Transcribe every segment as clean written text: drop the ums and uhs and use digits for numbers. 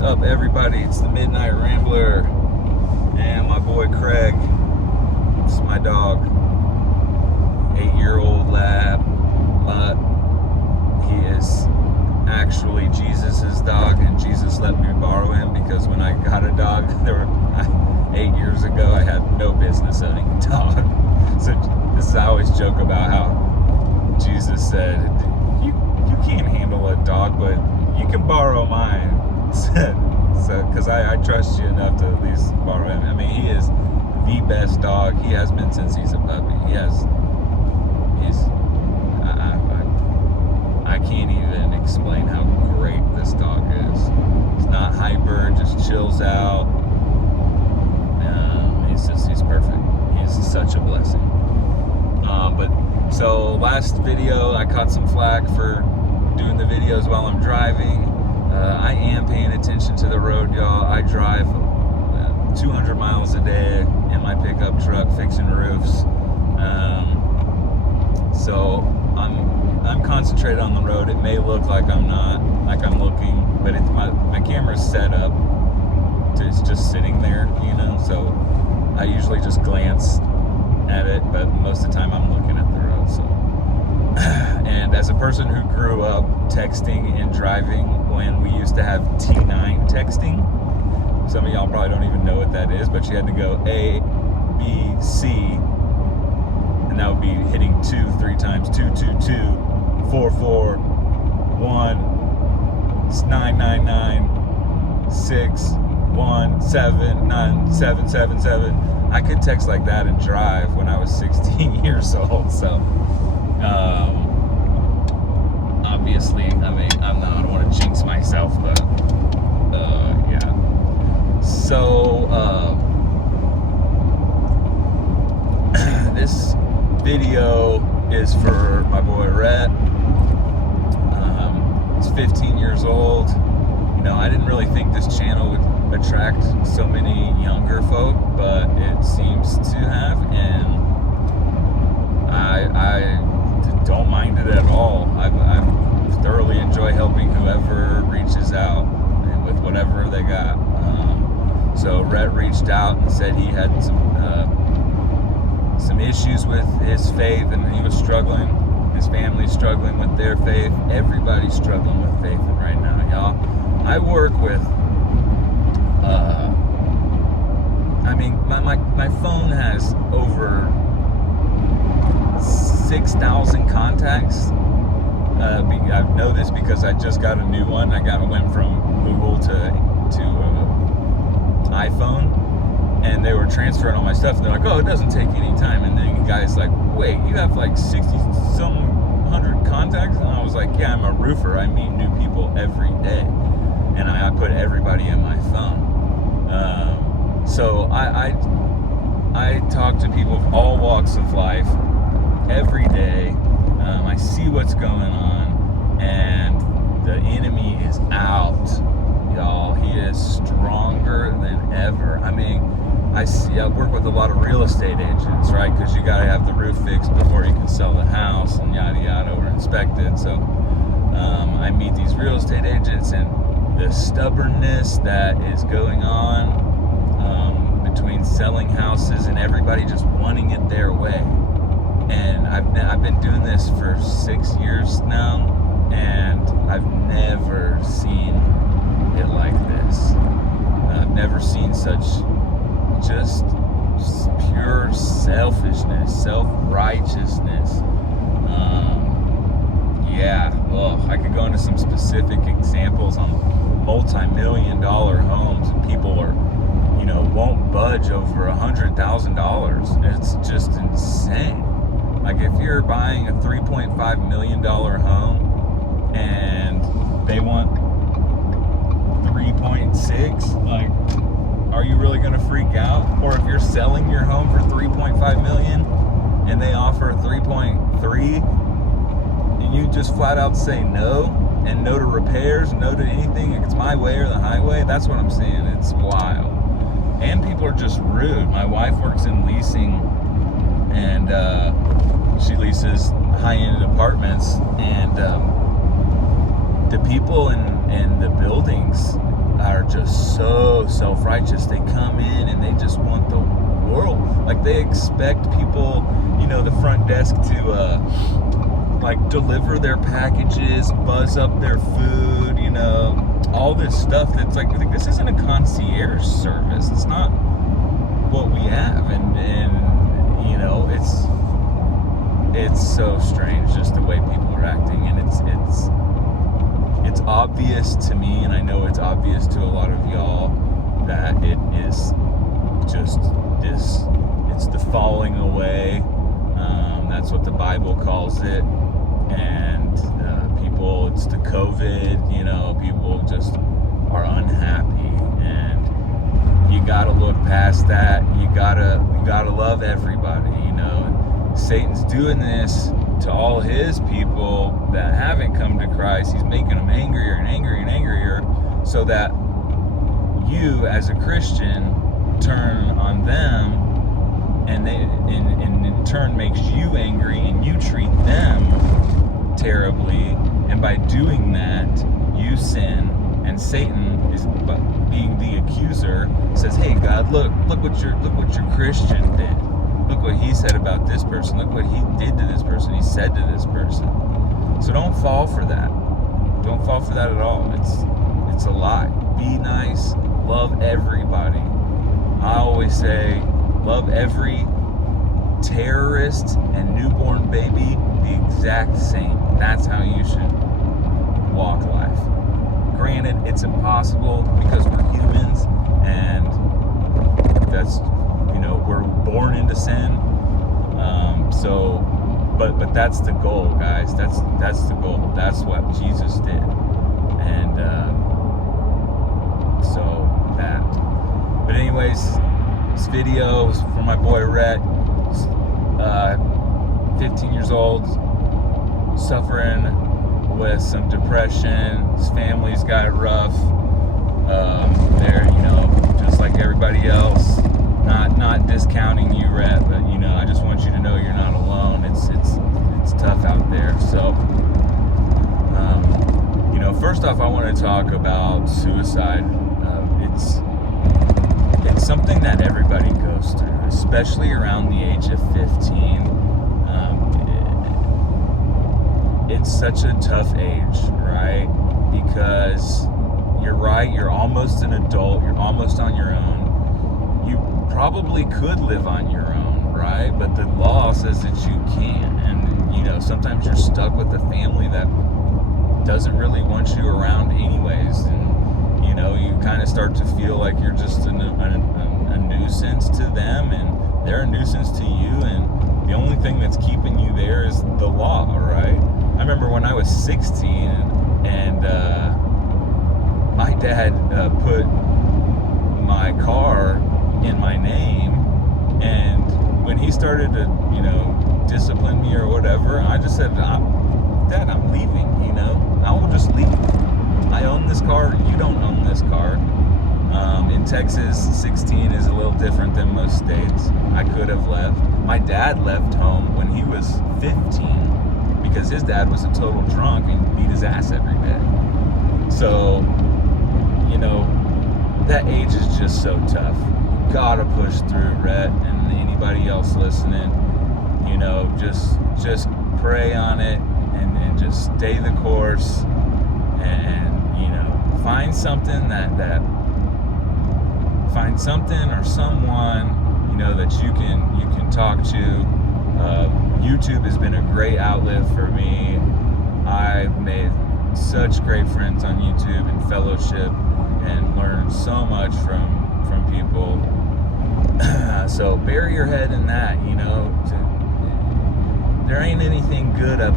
What's up, everybody? It's the Midnight Rambler and my boy Craig. This is my dog, 8-year-old lab, but he is actually Jesus's dog, and Jesus let me borrow him because when I got a dog, 8 years ago, I had no business owning a dog. So this is, I always joke about how Jesus said, you can't handle a dog, but you can borrow mine. So, because I trust you enough to at least borrow him. I mean, he is the best dog. He has been since he's a puppy. I can't even explain how great this dog is. He's not hyper, just chills out. He's perfect. He's such a blessing. So last video, I caught some flack for doing the videos while I'm driving. I am paying attention to the road, y'all. I drive 200 miles a day in my pickup truck fixing roofs. So I'm concentrated on the road. It may look like I'm not, like I'm looking, but it's my camera's set up. It's just sitting there, you know, so I usually just glance at it, but most of the time I'm looking at the road. So, and as a person who grew up texting and driving when we used to have T9 texting, some of y'all probably don't even know what that is, but you had to go A, B, C, and that would be hitting 2 3 times, 2 2 2, 4 4, 1, 9 9 9, 6 1 7 9 7 7 7. I could text like that and drive when I was 16 years old. So obviously, I mean, I don't want to jinx myself, but yeah. So this video is for my boy Wret. He's 15 years old. You know, I didn't really think this channel would attract so many younger folk, but it seems to have, and I don't mind it at all. I thoroughly enjoy helping whoever reaches out and with whatever they got. So Wret reached out and said he had some issues with his faith, and he was struggling. His family's struggling with their faith. Everybody's struggling with faith right now, y'all. I work with I mean, my phone has over 6,000 contacts. I know this because I just got a new one. I went from Google to iPhone, and they were transferring all my stuff, and they're like, oh, it doesn't take any time. And then the guy's like, wait, you have like 60-something hundred contacts? And I was like, yeah, I'm a roofer. I meet new people every day, and I put everybody in my phone. So I talk to people of all walks of life every day. I see what's going on, and the enemy is out, y'all. He is stronger than ever. I mean, I work with a lot of real estate agents, right? Because you got to have the roof fixed before you can sell the house, and yada yada, or inspected. So I meet these real estate agents, and the stubbornness that is going on between selling houses and everybody just wanting it their way. And I've been doing this for 6 years now, and I've never seen it like this. I've never seen such just pure selfishness, self-righteousness. Yeah, well, I could go into some specific examples on multi-million-dollar homes, and people are, you know, won't budge over $100,000. It's just insane. Like, if you're buying a $3.5 million home and they want 3.6, like, are you really going to freak out? Or if you're selling your home for $3.5 million and they offer 3.3, and you just flat out say no, and no to repairs, no to anything, if it's my way or the highway, that's what I'm saying. It's wild. And people are just rude. My wife works in leasing, and she leases high-end apartments, and the people in the buildings, are just so self-righteous. They come in and they just want the world. Like, they expect people, the front desk to deliver their packages, buzz up their food, all this stuff that's like, this isn't a concierge service. It's not what we have. And it's so strange just the way people are acting. And it's obvious to me, and I know it's obvious to a lot of y'all, that it is just this, it's the falling away. That's what the Bible calls it. And people, it's the COVID, people just are unhappy. And you gotta look past that. You gotta love everybody, Satan's doing this to all his people that haven't come to Christ. He's making them angrier and angrier and angrier, so that you as a Christian turn on them, and in turn makes you angry, and you treat them terribly. And by doing that, you sin, and Satan is being the accuser, says, hey, God, look what your Christian did. Look what he said about this person. Look what he did to this person. He said to this person. So don't fall for that. Don't fall for that at all. It's a lie. Be nice. Love everybody. I always say, love every terrorist and newborn baby the exact same. That's how you should walk life. Granted, it's impossible because we're humans, and that's, we're born into sin. But that's the goal, guys. That's the goal. That's what Jesus did. And so that. But anyways, this video is for my boy Wret. 15 years old, suffering with some depression. His family's got it rough. They're, just like everybody else. Not discounting you, Wret, but I just want you to know you're not alone. It's tough out there. So, first off, I want to talk about suicide. It's something that everybody goes through, especially around the age of 15. It's such a tough age, right? Because you're right, you're almost an adult, you're almost on your own. You probably could live on your own, right? But the law says that you can't. And, sometimes you're stuck with a family that doesn't really want you around anyways. And, you kind of start to feel like you're just a nuisance to them, and they're a nuisance to you. And the only thing that's keeping you there is the law, right? I remember when I was 16 and my dad put my car in my name, and when he started to, discipline me or whatever, I just said, Dad, I'm leaving, I will just leave. I own this car, you don't own this car. In Texas, 16 is a little different than most states. I could have left. My dad left home when he was 15 because his dad was a total drunk and beat his ass every day. So, that age is just so tough. You gotta push through, Wret, and anybody else listening, just pray on it and just stay the course, and find something find something or someone that you can talk to. YouTube has been a great outlet for me. I've made such great friends on YouTube and fellowship, and learned so much from people. So bury your head in that. There ain't anything good up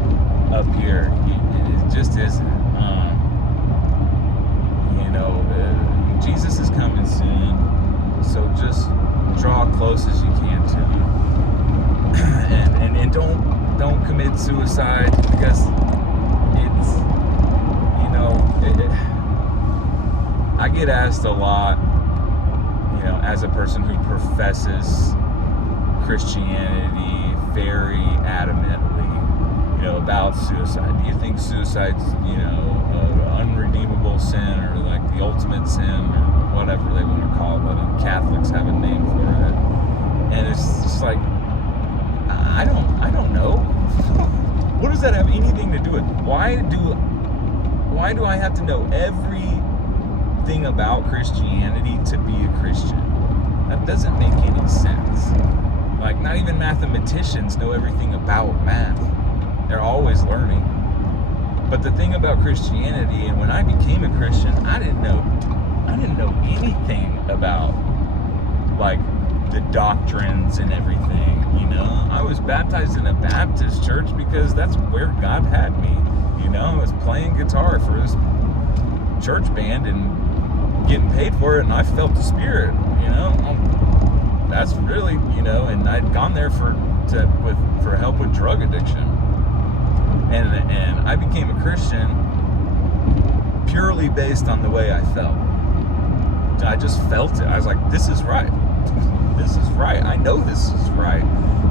here. It just isn't. Jesus is coming soon, so just draw close as you can to him, and don't commit suicide, because it's I get asked a lot, as a person who professes Christianity very adamantly, about suicide. Do you think suicide's, unredeemable sin, or like the ultimate sin, or whatever they want to call it. And Catholics have a name for it. And it's just like, I don't know. What does that have anything to do with? Why do I have to know everything about Christianity to be a Christian? That doesn't make any sense. Like, not even mathematicians know everything about math. They're always learning. But the thing about Christianity, and when I became a Christian, I didn't know anything about, like, the doctrines and everything, you know. I was baptized in a Baptist church because that's where God had me, you know. I was playing guitar for his church band and getting paid for it, and I felt the Spirit, you know. That's really, you know, and I'd gone there for help with drug addiction, and I became a Christian purely based on the way I felt. I just felt it. I was like, this is right. This is right. I know this is right.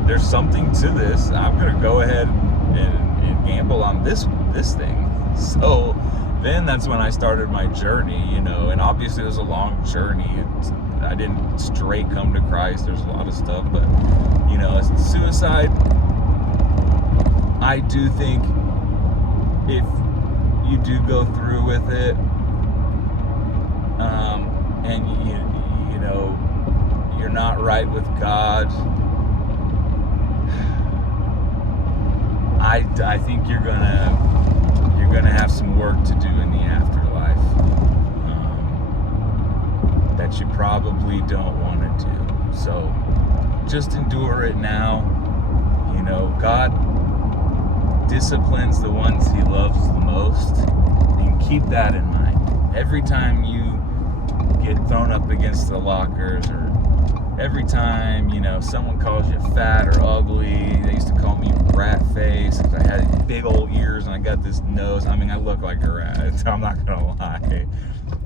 There's something to this. I'm gonna go ahead and gamble on this thing. So then that's when I started my journey, you know, and obviously it was a long journey. I didn't straight come to Christ. There's a lot of stuff, but, you know, suicide, I do think if you do go through with it, and you know, you're not right with God, I think you're gonna have some work to do in the afterlife that you probably don't want to do. So just endure it now. You know, God disciplines the ones he loves the most, and keep that in mind. Every time you get thrown up against the lockers, or every time, you know, someone calls you fat or ugly. They used to call me rat face because I had big old ears and I got this nose. I mean, I look like a rat. I'm not gonna lie.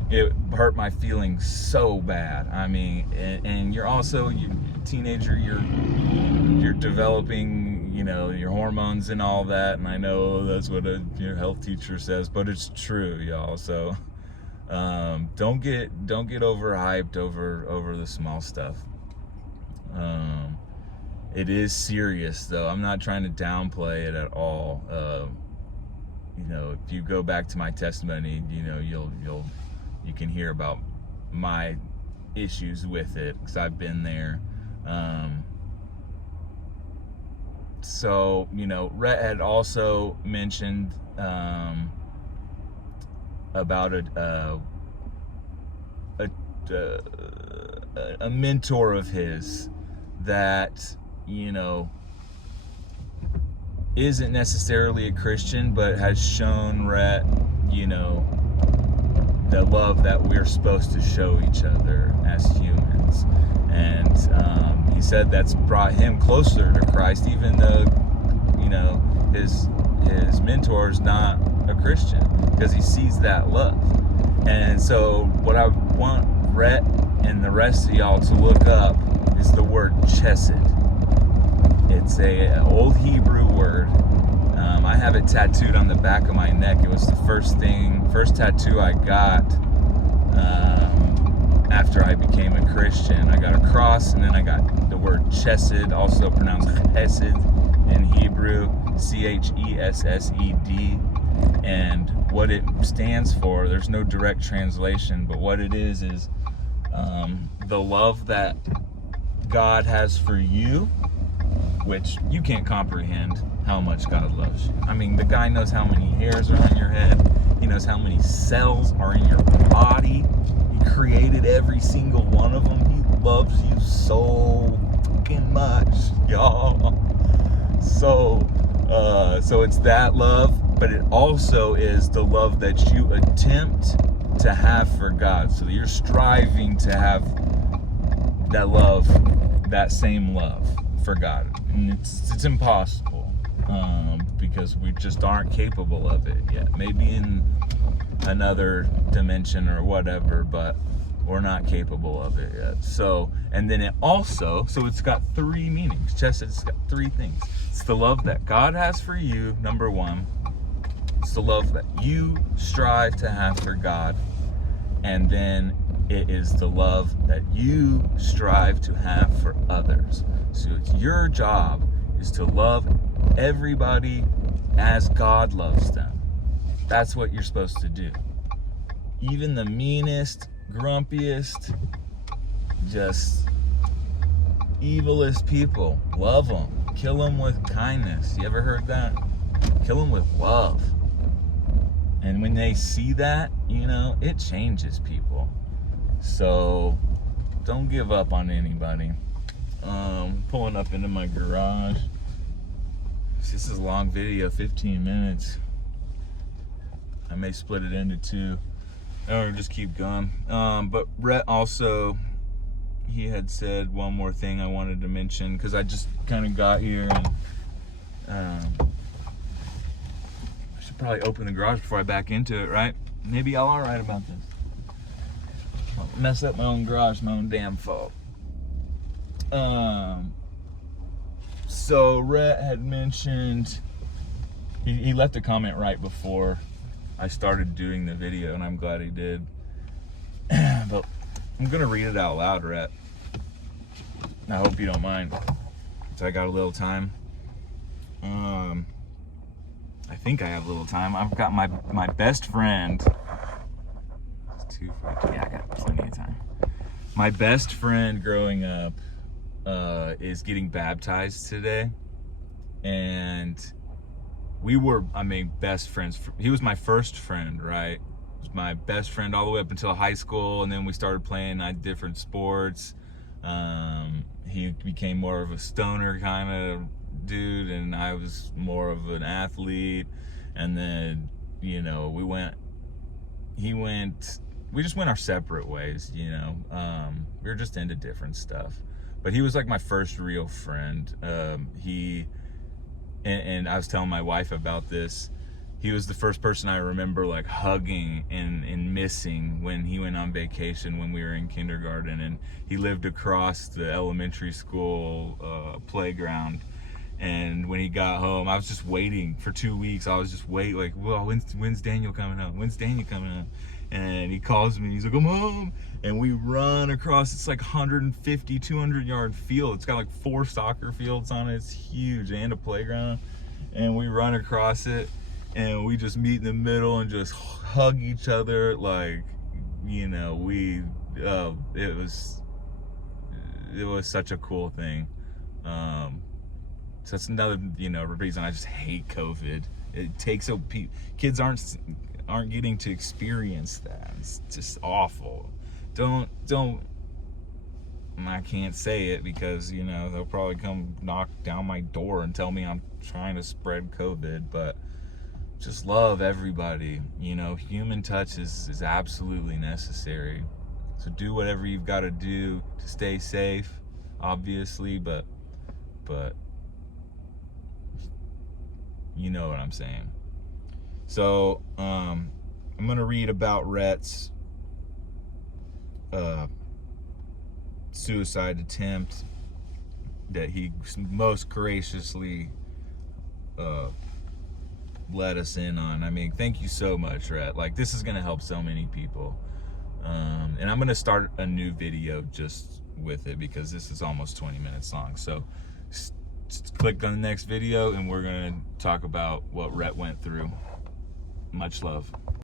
It hurt my feelings so bad. I mean, and you're also, you're a teenager. You're developing, you know, your hormones and all that. And I know that's what your health teacher says, but it's true, y'all. So don't get overhyped over the small stuff. It is serious, though. I'm not trying to downplay it at all. You know, if you go back to my testimony, you know, you can hear about my issues with it, because I've been there. So, you know, Wret had also mentioned about a mentor of his that, you know, isn't necessarily a Christian, but has shown Wret, you know, the love that we're supposed to show each other as humans. And he said that's brought him closer to Christ, even though, you know, his mentor's not a Christian, because he sees that love. And so what I want Wret and the rest of y'all to look up is the word chesed. It's a old Hebrew word. I have it tattooed on the back of my neck. It was the first tattoo I got after I became a Christian. I got a cross, and then I got the word chesed, also pronounced chesed in Hebrew, Chessed. And what it stands for, there's no direct translation, but what it is the love that God has for you, which you can't comprehend how much God loves you. I mean, the guy knows how many hairs are on your head. He knows how many cells are in your body. He created every single one of them. He loves you so fucking much, y'all. So it's that love, but it also is the love that you attempt to have for God. So you're striving to have that love, that same love for God. And it's impossible, because we just aren't capable of it yet. Maybe in another dimension or whatever, but we're not capable of it yet. So, and then it also, so it's got three meanings. Chesed's got three things. It's the love that God has for you, number one. It's the love that you strive to have for God. And then it is the love that you strive to have for others. So it's your job is to love everybody as God loves them. That's what you're supposed to do. Even the meanest, grumpiest, just evilest people, love them. Kill them with kindness. You ever heard that? Kill them with love. And when they see that, you know, it changes people. So don't give up on anybody. Pulling up into my garage. This is a long video, 15 minutes. I may split it into two or just keep going. But Wret also, he had said one more thing I wanted to mention, because I just kind of got here, and I should probably open the garage before I back into it, right? Maybe y'all are right about this. I'll mess up my own garage, my own damn fault. So Wret had mentioned, he left a comment right before I started doing the video, and I'm glad he did. But I'm gonna read it out loud, Wret. I hope you don't mind. So I got a little time. I think I have a little time. I've got my best friend. It's 2:40. Yeah, I got plenty of time. My best friend growing up is getting baptized today, and we were, best friends. He was my first friend, right? He was my best friend all the way up until high school, and then we started playing different sports. He became more of a stoner kind of dude, and I was more of an athlete. And then, you know, we just went our separate ways, you know. We were just into different stuff. But he was like my first real friend. And I was telling my wife about this. He was the first person I remember like hugging and missing when he went on vacation when we were in kindergarten, and he lived across the elementary school playground. And when he got home, I was just waiting for 2 weeks. I was just waiting, like, well, when's Daniel coming up? When's Daniel coming up? And he calls me, and he's like, I'm home. And we run across, it's like 150, 200-yard field. It's got like 4 soccer fields on it. It's huge, and a playground. And we run across it, and we just meet in the middle and just hug each other. Like, you know, it was such a cool thing. So that's another, you know, reason I just hate COVID. It takes kids aren't getting to experience that. It's just awful. Don't. I can't say it because, you know, they'll probably come knock down my door and tell me I'm trying to spread COVID. But just love everybody. You know, human touch is absolutely necessary. So do whatever you've got to do to stay safe, obviously, but you know what I'm saying. So I'm gonna read about Wret's suicide attempt that he most graciously let us in on. I mean, thank you so much, Wret. Like, this is gonna help so many people. And I'm gonna start a new video just with it because this is almost 20 minutes long. So just click on the next video, and we're gonna talk about what Wret went through. Much love.